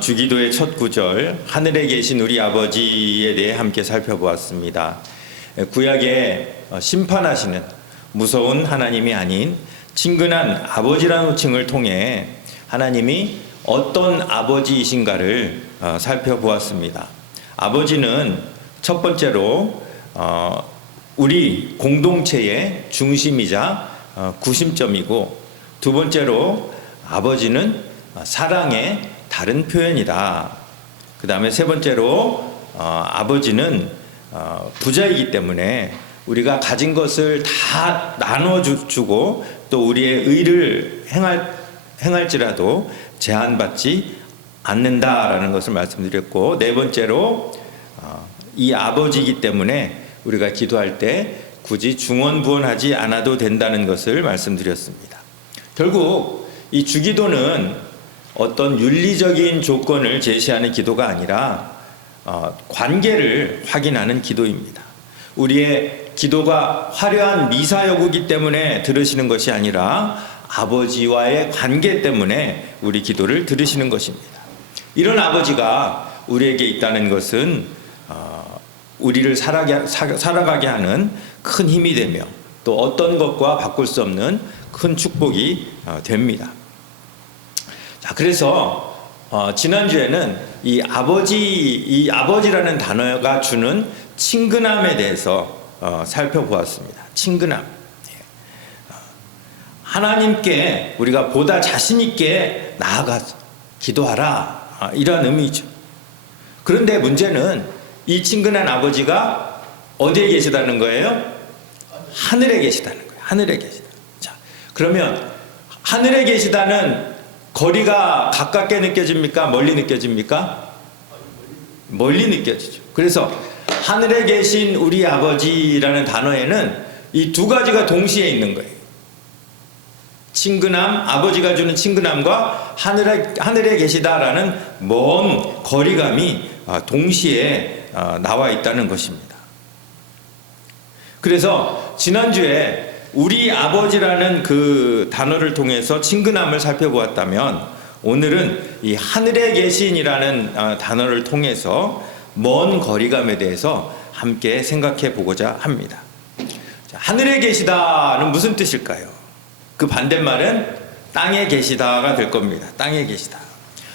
주기도의 첫 구절, 하늘에 계신 우리 아버지에 대해 함께 살펴보았습니다. 구약에 심판하시는 무서운 하나님이 아닌 친근한 아버지라는 호칭을 통해 하나님이 어떤 아버지이신가를 살펴보았습니다. 아버지는 첫 번째로 우리 공동체의 중심이자 구심점이고, 두 번째로 아버지는 사랑의 다른 표현이다. 그 다음에 세 번째로 아버지는 부자이기 때문에 우리가 가진 것을 다 나눠주고 또 우리의 의를 행할지라도 제한받지 않는다라는 것을 말씀드렸고, 네 번째로 이 아버지이기 때문에 우리가 기도할 때 굳이 중언부언하지 않아도 된다는 것을 말씀드렸습니다. 결국 이 주기도는 어떤 윤리적인 조건을 제시하는 기도가 아니라 관계를 확인하는 기도입니다. 우리의 기도가 화려한 미사여구이기 때문에 들으시는 것이 아니라 아버지와의 관계 때문에 우리 기도를 들으시는 것입니다. 이런 아버지가 우리에게 있다는 것은 우리를 살아가게 하는 큰 힘이 되며 또 어떤 것과 바꿀 수 없는 큰 축복이 됩니다. 자, 그래서 지난주에는 이 아버지라는 단어가 주는 친근함에 대해서 살펴보았습니다. 친근함. 하나님께 우리가 보다 자신 있게 나아가서 기도하라, 이런 의미죠. 그런데 문제는 이 친근한 아버지가 어디에 계시다는 거예요? 하늘에 계시다는 거예요. 하늘에 계시다. 자, 그러면 하늘에 계시다는 거리가 가깝게 느껴집니까? 멀리 느껴집니까? 멀리 느껴지죠. 그래서 하늘에 계신 우리 아버지라는 단어에는 이 두 가지가 동시에 있는 거예요. 친근함, 아버지가 주는 친근함과 하늘에 계시다라는 먼 거리감이 동시에 나와 있다는 것입니다. 그래서 지난주에 우리 아버지라는 그 단어를 통해서 친근함을 살펴보았다면, 오늘은 이 하늘에 계신이라는 단어를 통해서 먼 거리감에 대해서 함께 생각해 보고자 합니다. 자, 하늘에 계시다는 무슨 뜻일까요? 그 반대말은 땅에 계시다가 될 겁니다. 땅에 계시다.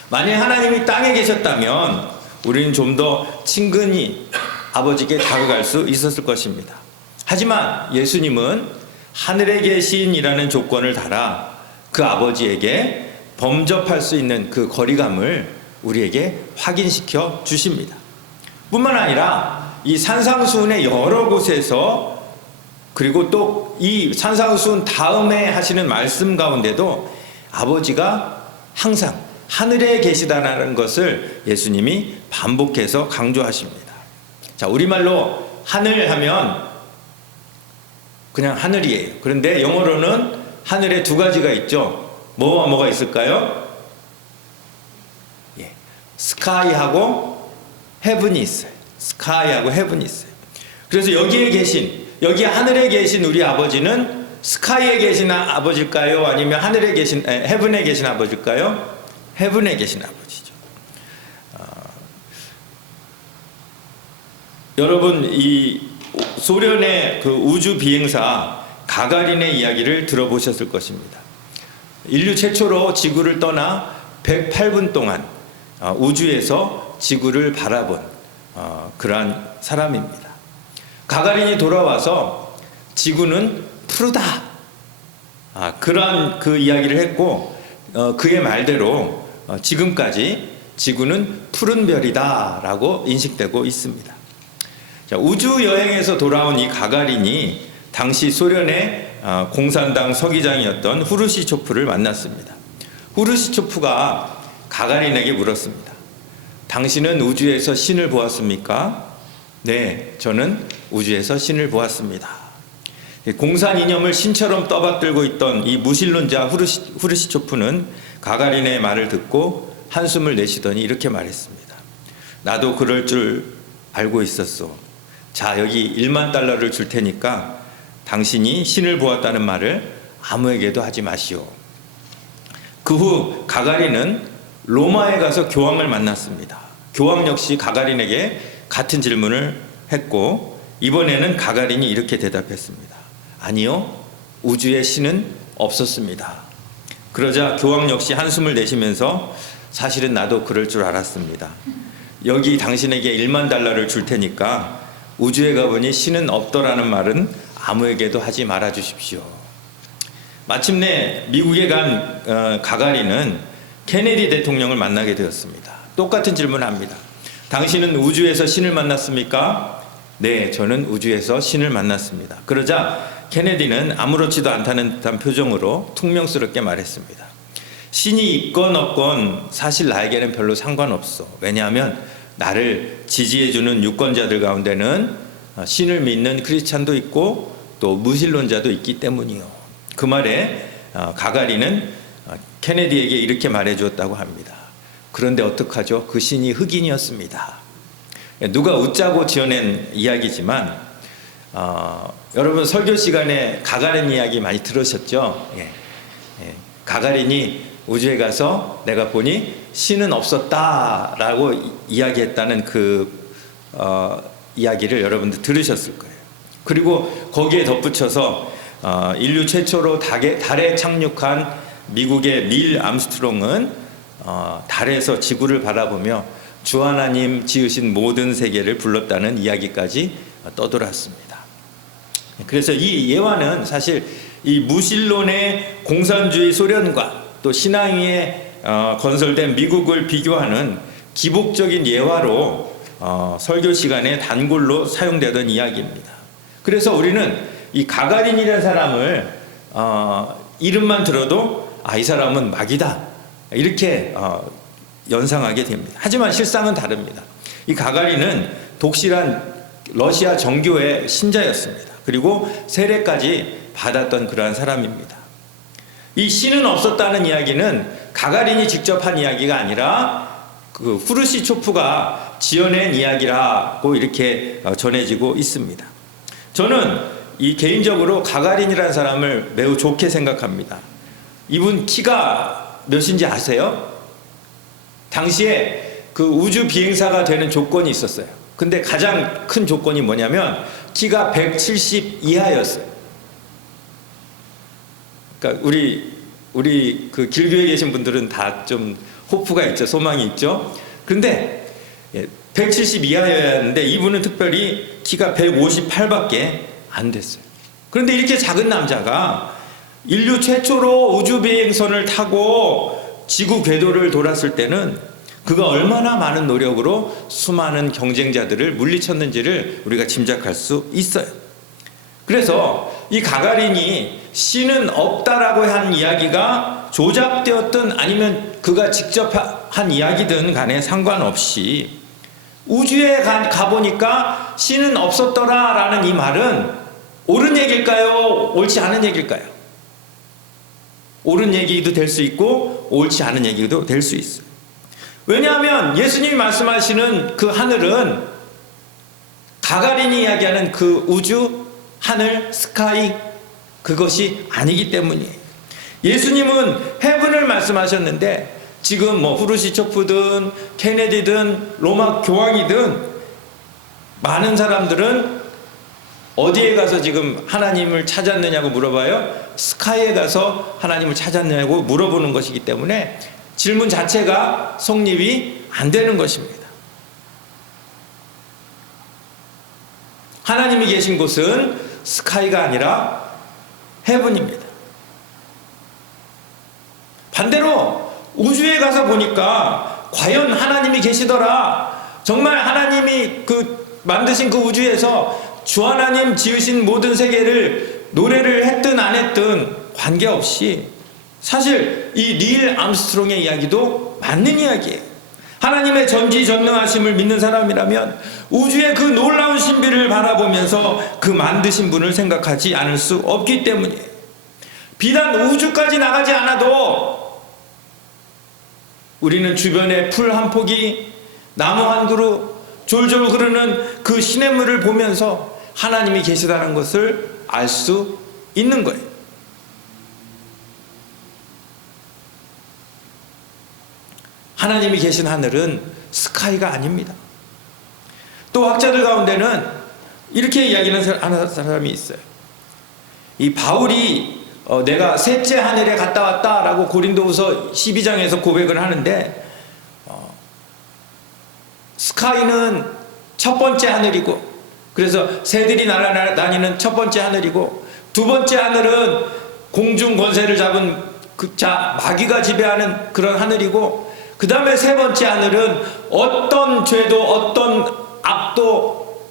만약 하나님이 땅에 계셨다면 우리는 좀 더 친근히 아버지께 다가갈 수 있었을 것입니다. 하지만 예수님은 하늘에 계신이라는 조건을 달아 그 아버지에게 범접할 수 있는 그 거리감을 우리에게 확인시켜 주십니다. 뿐만 아니라 이 산상수훈의 여러 곳에서, 그리고 또 이 산상수훈 다음에 하시는 말씀 가운데도 아버지가 항상 하늘에 계시다라는 것을 예수님이 반복해서 강조하십니다. 자, 우리말로 하늘 하면 그냥 하늘이에요. 그런데 영어로는 하늘에 두 가지가 있죠. 뭐와 뭐가 있을까요? 스카이하고 헤븐이 있어요. 스카이하고 헤븐이 있어요. 그래서 여기 하늘에 계신 우리 아버지는 스카이에 계신 아버지일까요? 아니면 하늘에 계신, 헤븐에 계신 아버지일까요? 헤븐에 계신 아버지죠. 여러분, 이 소련의 그 우주 비행사 가가린의 이야기를 들어보셨을 것입니다. 인류 최초로 지구를 떠나 108분 동안 우주에서 지구를 바라본 그러한 사람입니다. 가가린이 돌아와서 지구는 푸르다, 그러한 그 이야기를 했고, 그의 말대로 지금까지 지구는 푸른 별이다 라고 인식되고 있습니다. 자, 우주 여행에서 돌아온 이 가가린이 당시 소련의 공산당 서기장이었던 후르시초프를 만났습니다. 후르시초프가 가가린에게 물었습니다. 당신은 우주에서 신을 보았습니까? 네, 저는 우주에서 신을 보았습니다. 공산 이념을 신처럼 떠받들고 있던 이 무신론자 후르시초프는 가가린의 말을 듣고 한숨을 내쉬더니 이렇게 말했습니다. 나도 그럴 줄 알고 있었소. 자, 여기 1만 달러를 줄 테니까 당신이 신을 보았다는 말을 아무에게도 하지 마시오. 그 후 가가린은 로마에 가서 교황을 만났습니다. 교황 역시 가가린에게 같은 질문을 했고 이번에는 가가린이 이렇게 대답했습니다. 아니요, 우주에 신은 없었습니다. 그러자 교황 역시 한숨을 내쉬면서 사실은 나도 그럴 줄 알았습니다. 여기 당신에게 1만 달러를 줄 테니까 우주에 가보니 신은 없더라는 말은 아무에게도 하지 말아 주십시오. 마침내 미국에 간 가가린은 케네디 대통령을 만나게 되었습니다. 똑같은 질문을 합니다. 당신은 우주에서 신을 만났습니까? 네, 저는 우주에서 신을 만났습니다. 그러자 케네디는 아무렇지도 않다는 듯한 표정으로 퉁명스럽게 말했습니다. 신이 있건 없건 사실 나에게는 별로 상관없어. 왜냐하면 나를 지지해주는 유권자들 가운데는 신을 믿는 크리스찬도 있고 또 무신론자도 있기 때문이요. 그 말에 가가린은 케네디에게 이렇게 말해주었다고 합니다. 그런데 어떡하죠? 그 신이 흑인이었습니다. 누가 웃자고 지어낸 이야기지만 여러분 설교 시간에 가가린 이야기 많이 들으셨죠? 가가린이 우주에 가서 내가 보니 신은 없었다라고 이야기했다는 그 이야기를 여러분들 들으셨을 거예요. 그리고 거기에 덧붙여서 인류 최초로 달에 착륙한 미국의 닐 암스트롱은 달에서 지구를 바라보며 주 하나님 지으신 모든 세계를 불렀다는 이야기까지 떠돌았습니다. 그래서 이 예화는 사실 이 무신론의 공산주의 소련과 또 신앙위에 건설된 미국을 비교하는 기복적인 예화로 설교 시간에 단골로 사용되던 이야기입니다. 그래서 우리는 이 가가린이라는 사람을 이름만 들어도 이 사람은 마귀다 이렇게 연상하게 됩니다. 하지만 실상은 다릅니다. 이 가가린은 독실한 러시아 정교의 신자였습니다. 그리고 세례까지 받았던 그러한 사람입니다. 이 신은 없었다는 이야기는 가가린이 직접 한 이야기가 아니라 그 후르시초프가 지어낸 이야기라고 이렇게 전해지고 있습니다. 저는 이 개인적으로 가가린이라는 사람을 매우 좋게 생각합니다. 이분 키가 몇인지 아세요? 당시에 그 우주 비행사가 되는 조건이 있었어요. 근데 가장 큰 조건이 뭐냐면 키가 170 이하였어요. 그러니까 우리 그 길교에 계신 분들은 다 좀 호프가 있죠, 소망이 있죠. 그런데 170 이하여야 하는데 이분은 특별히 키가 158밖에 안 됐어요. 그런데 이렇게 작은 남자가 인류 최초로 우주 비행선을 타고 지구 궤도를 돌았을 때는 그가 얼마나 많은 노력으로 수많은 경쟁자들을 물리쳤는지를 우리가 짐작할 수 있어요. 그래서 이 가가린이 신은 없다라고 한 이야기가 조작되었든 아니면 그가 직접 한 이야기든 간에 상관없이 우주에 가보니까 신은 없었더라라는 이 말은 옳은 얘기일까요? 옳지 않은 얘기일까요? 옳은 얘기도 될 수 있고 옳지 않은 얘기도 될 수 있어요. 왜냐하면 예수님이 말씀하시는 그 하늘은 가가린이 이야기하는 그 우주, 하늘, 스카이 그것이 아니기 때문이에요. 예수님은 헤븐을 말씀하셨는데 지금 뭐 후르시초프든 케네디든 로마 교황이든 많은 사람들은 어디에 가서 지금 하나님을 찾았느냐고 물어봐요. 스카이에 가서 하나님을 찾았느냐고 물어보는 것이기 때문에 질문 자체가 성립이 안 되는 것입니다. 하나님이 계신 곳은 스카이가 아니라 헤븐입니다. 반대로 우주에 가서 보니까 과연 하나님이 계시더라. 정말 하나님이 만드신 그 우주에서 주 하나님 지으신 모든 세계를 노래를 했든 안 했든 관계없이 사실 이 닐 암스트롱의 이야기도 맞는 이야기예요. 하나님의 전지전능하심을 믿는 사람이라면 우주의 그 놀라운 신비를 바라보면서 그 만드신 분을 생각하지 않을 수 없기 때문이에요. 비단 우주까지 나가지 않아도 우리는 주변에 풀 한 포기, 나무 한 그루, 졸졸 흐르는 그 시냇물을 보면서 하나님이 계시다는 것을 알 수 있는 거예요. 하나님이 계신 하늘은 스카이가 아닙니다. 또 학자들 가운데는 이렇게 이야기하는 사람이 있어요. 이 바울이 내가 셋째 하늘에 갔다 왔다라고 고린도후서 12장에서 고백을 하는데, 스카이는 첫 번째 하늘이고, 그래서 새들이 날아다니는 첫 번째 하늘이고, 두 번째 하늘은 공중 권세를 잡은 마귀가 지배하는 그런 하늘이고, 그 다음에 세 번째 하늘은 어떤 죄도 어떤 악도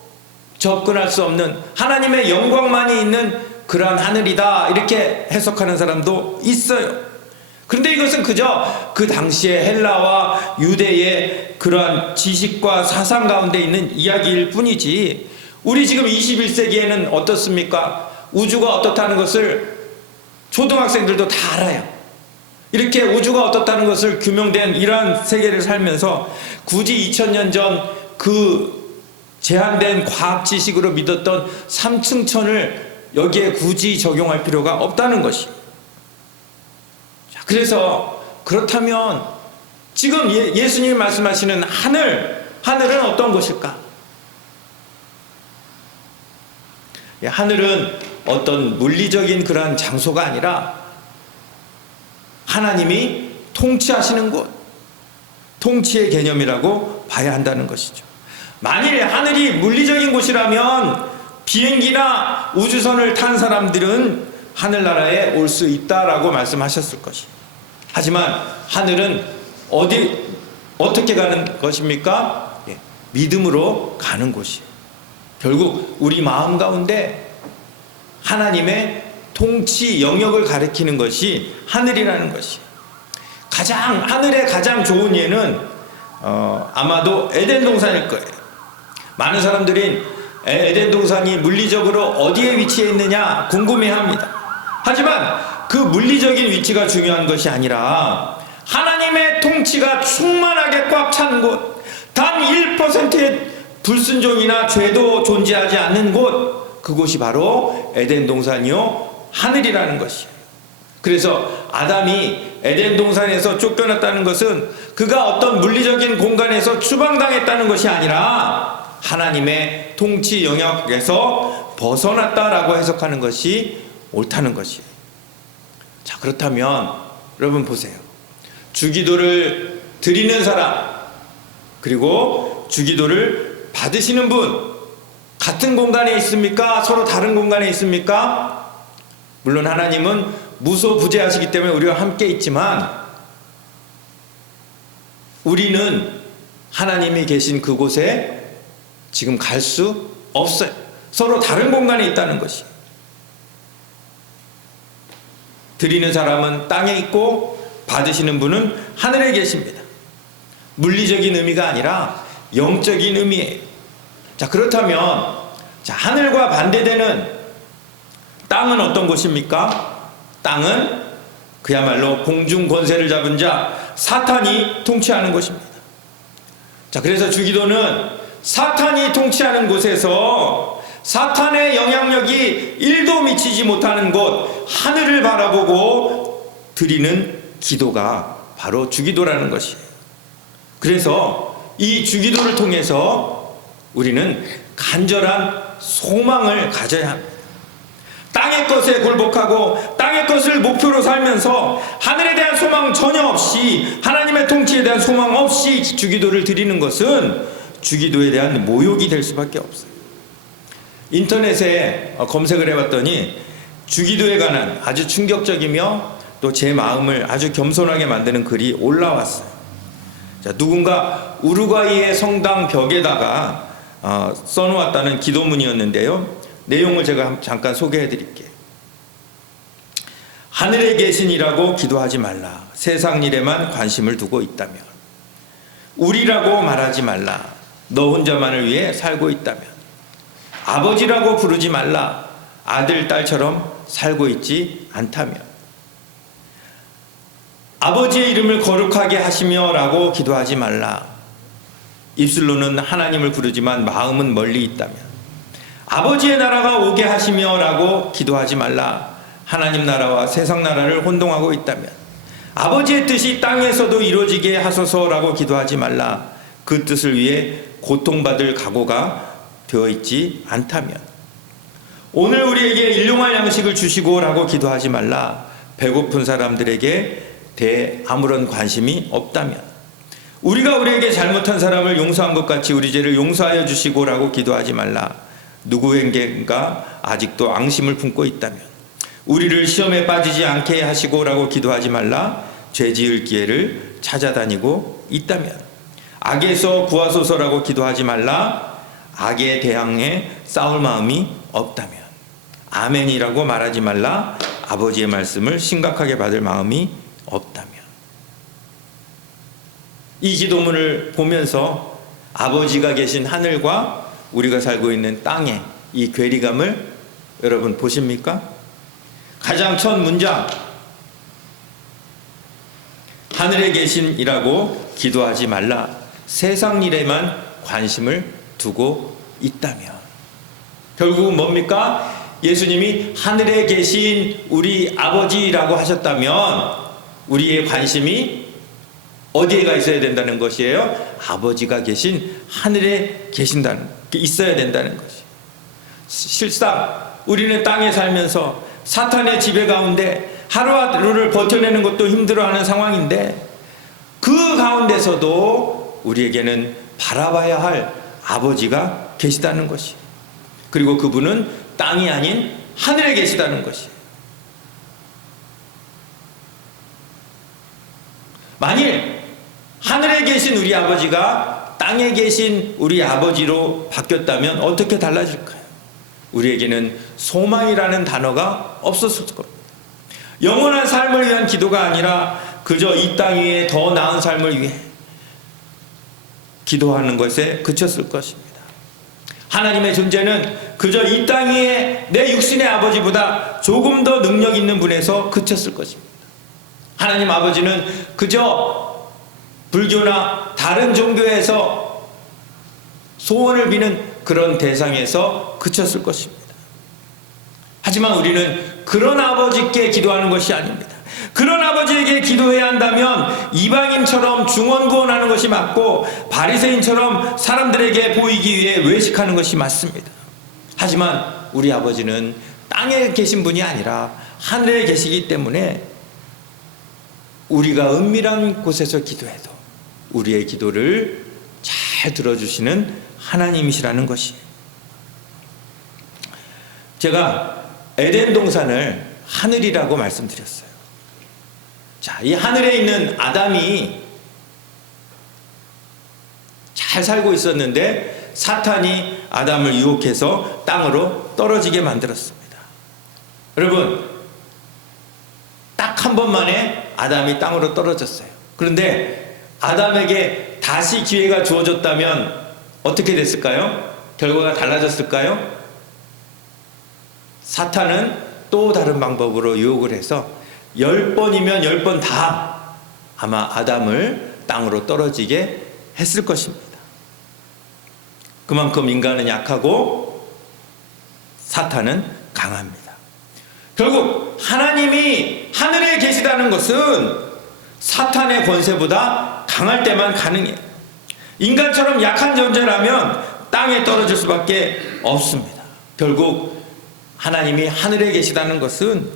접근할 수 없는 하나님의 영광만이 있는 그러한 하늘이다, 이렇게 해석하는 사람도 있어요. 그런데 이것은 그저 그 당시에 헬라와 유대의 그러한 지식과 사상 가운데 있는 이야기일 뿐이지, 우리 지금 21세기에는 어떻습니까? 우주가 어떻다는 것을 초등학생들도 다 알아요. 이렇게 우주가 어떻다는 것을 규명된 이러한 세계를 살면서 굳이 2000년 전 그 제한된 과학 지식으로 믿었던 삼층천을 여기에 굳이 적용할 필요가 없다는 것이. 그래서 그렇다면 지금 예수님이 말씀하시는 하늘은 어떤 것일까? 하늘은 어떤 물리적인 그러한 장소가 아니라 하나님이 통치하시는 곳, 통치의 개념이라고 봐야 한다는 것이죠. 만일 하늘이 물리적인 곳이라면 비행기나 우주선을 탄 사람들은 하늘나라에 올 수 있다라고 말씀하셨을 것이. 하지만 하늘은 어떻게 가는 것입니까? 믿음으로 가는 곳이에요. 결국 우리 마음 가운데 하나님의 통치 영역을 가리키는 것이 하늘이라는 것이. 하늘의 가장 좋은 예는 아마도 에덴 동산일 거예요. 많은 사람들이 에덴 동산이 물리적으로 어디에 위치해 있느냐 궁금해합니다. 하지만 그 물리적인 위치가 중요한 것이 아니라 하나님의 통치가 충만하게 꽉 찬 곳, 단 1%의 불순종이나 죄도 존재하지 않는 곳, 그곳이 바로 에덴 동산이요 하늘이라는 것이에요. 그래서 아담이 에덴 동산에서 쫓겨났다는 것은 그가 어떤 물리적인 공간에서 추방당했다는 것이 아니라 하나님의 통치 영역에서 벗어났다라고 해석하는 것이 옳다는 것이에요. 자, 그렇다면 여러분 보세요. 주기도를 드리는 사람, 그리고 주기도를 받으시는 분, 같은 공간에 있습니까? 서로 다른 공간에 있습니까? 물론 하나님은 무소부재하시기 때문에 우리와 함께 있지만, 우리는 하나님이 계신 그곳에 지금 갈 수 없어요. 서로 다른 공간에 있다는 것이. 드리는 사람은 땅에 있고 받으시는 분은 하늘에 계십니다. 물리적인 의미가 아니라 영적인 의미예요. 자, 그렇다면 하늘과 반대되는 땅은 어떤 곳입니까? 땅은 그야말로 공중 권세를 잡은 자 사탄이 통치하는 곳입니다. 자, 그래서 주기도는 사탄이 통치하는 곳에서 사탄의 영향력이 1도 미치지 못하는 곳, 하늘을 바라보고 드리는 기도가 바로 주기도라는 것이에요. 그래서 이 주기도를 통해서 우리는 간절한 소망을 가져야 합니다. 땅의 것에 굴복하고 땅의 것을 목표로 살면서 하늘에 대한 소망 전혀 없이, 하나님의 통치에 대한 소망 없이 주기도를 드리는 것은 주기도에 대한 모욕이 될 수밖에 없어요. 인터넷에 검색을 해봤더니 주기도에 관한 아주 충격적이며 또 제 마음을 아주 겸손하게 만드는 글이 올라왔어요. 자, 누군가 우루과이의 성당 벽에다가 써놓았다는 기도문이었는데요. 내용을 제가 잠깐 소개해 드릴게요. 하늘에 계신이라고 기도하지 말라. 세상 일에만 관심을 두고 있다면. 우리라고 말하지 말라. 너 혼자만을 위해 살고 있다면. 아버지라고 부르지 말라. 아들, 딸처럼 살고 있지 않다면. 아버지의 이름을 거룩하게 하시며 라고 기도하지 말라. 입술로는 하나님을 부르지만 마음은 멀리 있다면. 아버지의 나라가 오게 하시며 라고 기도하지 말라. 하나님 나라와 세상 나라를 혼동하고 있다면. 아버지의 뜻이 땅에서도 이루어지게 하소서라고 기도하지 말라. 그 뜻을 위해 고통받을 각오가 되어 있지 않다면. 오늘 우리에게 일용할 양식을 주시고라고 기도하지 말라. 배고픈 사람들에게 대해 아무런 관심이 없다면. 우리가 우리에게 잘못한 사람을 용서한 것 같이 우리 죄를 용서하여 주시고라고 기도하지 말라. 누구에게인가 아직도 앙심을 품고 있다면. 우리를 시험에 빠지지 않게 하시고라고 기도하지 말라. 죄 지을 기회를 찾아다니고 있다면. 악에서 구하소서라고 기도하지 말라. 악에 대항해 싸울 마음이 없다면. 아멘이라고 말하지 말라. 아버지의 말씀을 심각하게 받을 마음이 없다면. 이 기도문을 보면서 아버지가 계신 하늘과 우리가 살고 있는 땅의 이 괴리감을 여러분 보십니까? 가장 첫 문장, 하늘에 계신이라고 기도하지 말라. 세상 일에만 관심을 두고 있다면. 결국은 뭡니까? 예수님이 하늘에 계신 우리 아버지라고 하셨다면 우리의 관심이 어디에가 있어야 된다는 것이에요? 아버지가 계신 하늘에 있어야 된다는 것이. 실상 우리는 땅에 살면서 사탄의 지배 가운데 하루하루를 버텨내는 것도 힘들어하는 상황인데, 그 가운데서도 우리에게는 바라봐야 할 아버지가 계시다는 것이, 그리고 그분은 땅이 아닌 하늘에 계시다는 것이. 만일 하늘에 계신 우리 아버지가 땅에 계신 우리 아버지로 바뀌었다면 어떻게 달라질까요? 우리에게는 소망이라는 단어가 없었을 겁니다. 영원한 삶을 위한 기도가 아니라 그저 이 땅 위에 더 나은 삶을 위해 기도하는 것에 그쳤을 것입니다. 하나님의 존재는 그저 이 땅 위에 내 육신의 아버지보다 조금 더 능력 있는 분에서 그쳤을 것입니다. 하나님 아버지는 그저 불교나 다른 종교에서 소원을 비는 그런 대상에서 그쳤을 것입니다. 하지만 우리는 그런 아버지께 기도하는 것이 아닙니다. 그런 아버지에게 기도해야 한다면 이방인처럼 중언부언하는 것이 맞고 바리새인처럼 사람들에게 보이기 위해 외식하는 것이 맞습니다. 하지만 우리 아버지는 땅에 계신 분이 아니라 하늘에 계시기 때문에 우리가 은밀한 곳에서 기도해도 우리의 기도를 잘 들어주시는 하나님이시라는 것이. 제가 에덴 동산을 하늘이라고 말씀드렸어요. 자, 이 하늘에 있는 아담이 잘 살고 있었는데 사탄이 아담을 유혹해서 땅으로 떨어지게 만들었습니다. 여러분, 딱 한 번만에 아담이 땅으로 떨어졌어요. 그런데 아담에게 다시 기회가 주어졌다면 어떻게 됐을까요? 결과가 달라졌을까요? 사탄은 또 다른 방법으로 유혹을 해서 10번이면 10번 다 아마 아담을 땅으로 떨어지게 했을 것입니다. 그만큼 인간은 약하고 사탄은 강합니다. 결국 하나님이 하늘에 계시다는 것은 사탄의 권세보다 강할 때만 가능해요. 인간처럼 약한 존재라면 땅에 떨어질 수밖에 없습니다. 결국 하나님이 하늘에 계시다는 것은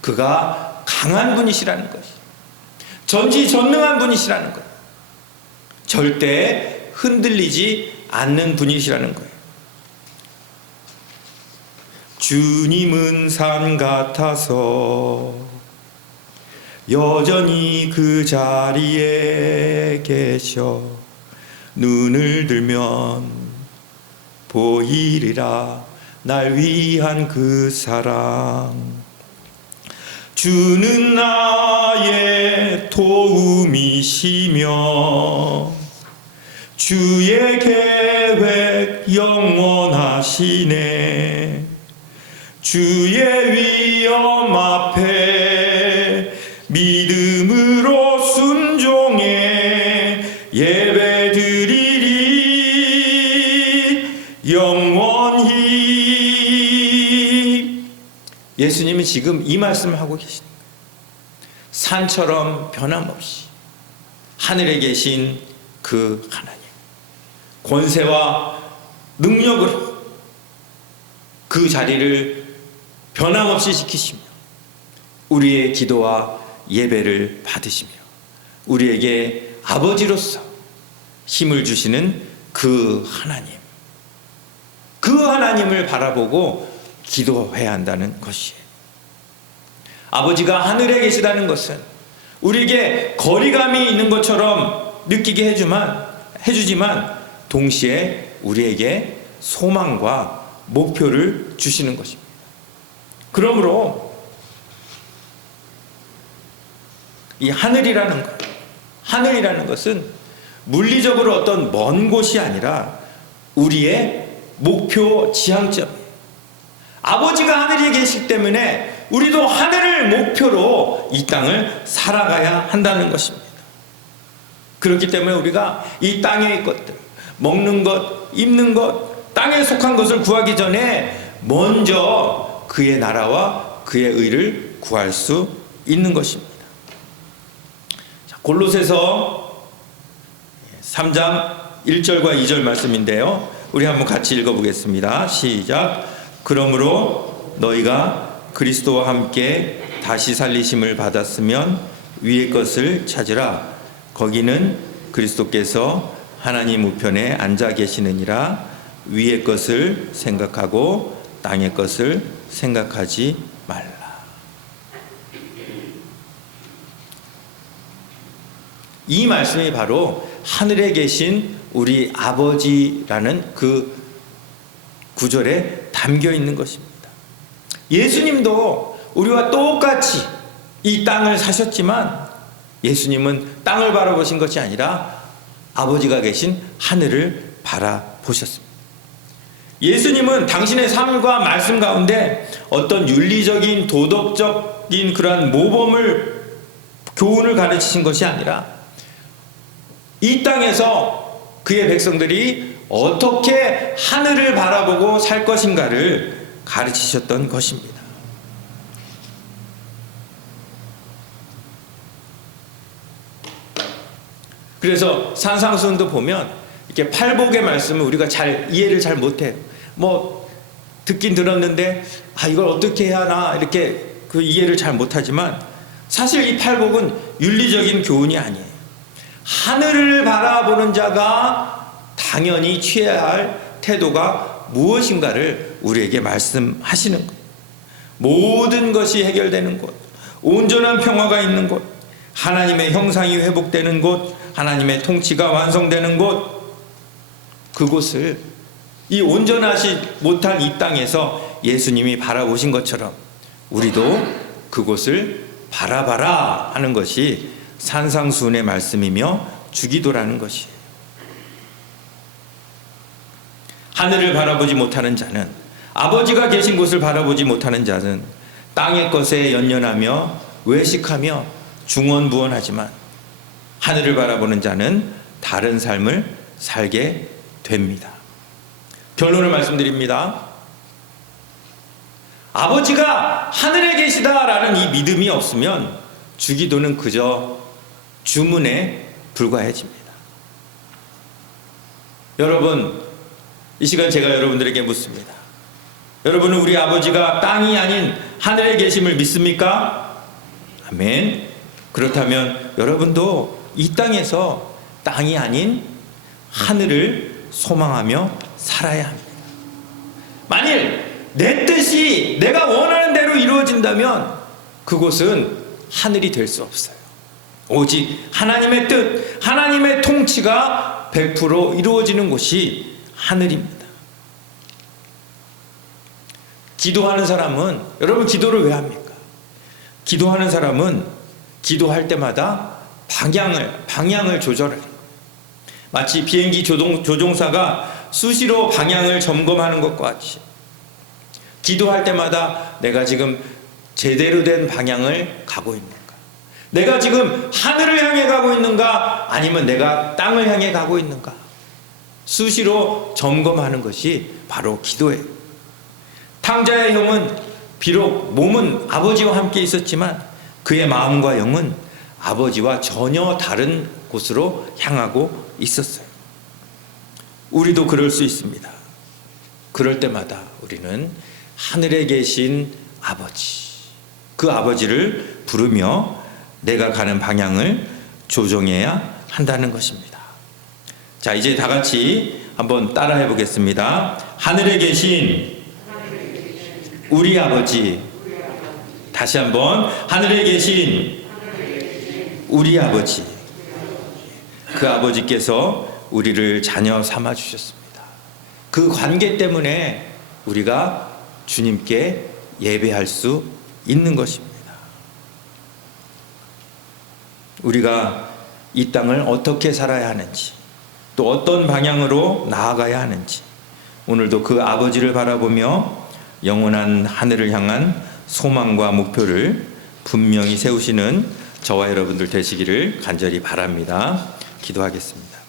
그가 강한 분이시라는 것이, 전지전능한 분이시라는 거예요. 절대 흔들리지 않는 분이시라는 거예요. 주님은 산 같아서 여전히 그 자리에 계셔 눈을 들면 보이리라 날 위한 그 사랑. 주는 나의 도움이시며 주의 계획 영원하시네. 주의 위엄 앞에 믿음으로 순종해 예배드리리 영원히. 예수님이 지금 이 말씀을 하고 계십니다. 산처럼 변함없이 하늘에 계신 그 하나님, 권세와 능력으로 그 자리를 변함없이 지키시며 우리의 기도와 예배를 받으시며 우리에게 아버지로서 힘을 주시는 그 하나님, 그 하나님을 바라보고 기도해야 한다는 것이에요. 아버지가 하늘에 계시다는 것은 우리에게 거리감이 있는 것처럼 느끼게 해주지만 동시에 우리에게 소망과 목표를 주시는 것입니다. 그러므로 이 하늘이라는 것은 물리적으로 어떤 먼 곳이 아니라 우리의 목표 지향점이에요. 아버지가 하늘에 계시기 때문에 우리도 하늘을 목표로 이 땅을 살아가야 한다는 것입니다. 그렇기 때문에 우리가 이 땅의 것들, 먹는 것, 입는 것, 땅에 속한 것을 구하기 전에 먼저 그의 나라와 그의 의를 구할 수 있는 것입니다. 골로새서 3장 1절과 2절 말씀인데요, 우리 한번 같이 읽어보겠습니다. 시작. 그러므로 너희가 그리스도와 함께 다시 살리심을 받았으면 위의 것을 찾으라. 거기는 그리스도께서 하나님 우편에 앉아 계시느니라. 위의 것을 생각하고 땅의 것을 생각하지 말라. 이 말씀이 바로 하늘에 계신 우리 아버지라는 그 구절에 담겨 있는 것입니다. 예수님도 우리와 똑같이 이 땅을 사셨지만 예수님은 땅을 바라보신 것이 아니라 아버지가 계신 하늘을 바라보셨습니다. 예수님은 당신의 삶과 말씀 가운데 어떤 윤리적인 도덕적인 그러한 모범을 교훈을 가르치신 것이 아니라 이 땅에서 그의 백성들이 어떻게 하늘을 바라보고 살 것인가를 가르치셨던 것입니다. 그래서 산상수훈도 보면 이렇게 팔복의 말씀을 우리가 이해를 잘 못해요. 듣긴 들었는데 이걸 어떻게 해야 하나 이렇게 그 이해를 잘 못하지만 사실 이 팔복은 윤리적인 교훈이 아니에요. 하늘을 바라보는 자가 당연히 취해야 할 태도가 무엇인가를 우리에게 말씀하시는 거예요. 모든 것이 해결되는 곳, 온전한 평화가 있는 곳, 하나님의 형상이 회복되는 곳, 하나님의 통치가 완성되는 곳, 그곳을 이 온전하지 못한 이 땅에서 예수님이 바라보신 것처럼 우리도 그곳을 바라봐라 하는 것이 산상수훈의 말씀이며 주기도라는 것이에요. 하늘을 바라보지 못하는 자는, 아버지가 계신 곳을 바라보지 못하는 자는 땅의 것에 연연하며 외식하며 중언부언하지만 하늘을 바라보는 자는 다른 삶을 살게 됩니다. 결론을 말씀드립니다. 아버지가 하늘에 계시다라는 이 믿음이 없으면 주기도는 그저 주문에 불과해집니다. 여러분, 이 시간 제가 여러분들에게 묻습니다. 여러분은 우리 아버지가 땅이 아닌 하늘에 계심을 믿습니까? 아멘. 그렇다면 여러분도 이 땅에서 땅이 아닌 하늘을 소망하며 살아야 합니다. 만일 내 뜻이 내가 원하는 대로 이루어진다면 그곳은 하늘이 될 수 없어요. 오직 하나님의 뜻, 하나님의 통치가 100% 이루어지는 곳이 하늘입니다. 기도하는 사람은, 여러분 기도를 왜 합니까? 기도하는 사람은 기도할 때마다 방향을 조절해요. 마치 비행기 조종사가 수시로 방향을 점검하는 것과 같이 기도할 때마다 내가 지금 제대로 된 방향을 가고 있는가? 내가 지금 하늘을 향해 가고 있는가? 아니면 내가 땅을 향해 가고 있는가? 수시로 점검하는 것이 바로 기도예요. 탕자의 형은 비록 몸은 아버지와 함께 있었지만 그의 마음과 영은 아버지와 전혀 다른 곳으로 향하고 있었어요. 우리도 그럴 수 있습니다. 그럴 때마다 우리는 하늘에 계신 아버지, 그 아버지를 부르며 내가 가는 방향을 조정해야 한다는 것입니다. 자, 이제 다 같이 한번 따라해 보겠습니다. 하늘에 계신 우리 아버지. 다시 한번 하늘에 계신 우리 아버지. 그 아버지께서 우리를 자녀 삼아 주셨습니다. 그 관계 때문에 우리가 주님께 예배할 수 있는 것입니다. 우리가 이 땅을 어떻게 살아야 하는지, 또 어떤 방향으로 나아가야 하는지, 오늘도 그 아버지를 바라보며 영원한 하늘을 향한 소망과 목표를 분명히 세우시는 저와 여러분들 되시기를 간절히 바랍니다. 기도하겠습니다.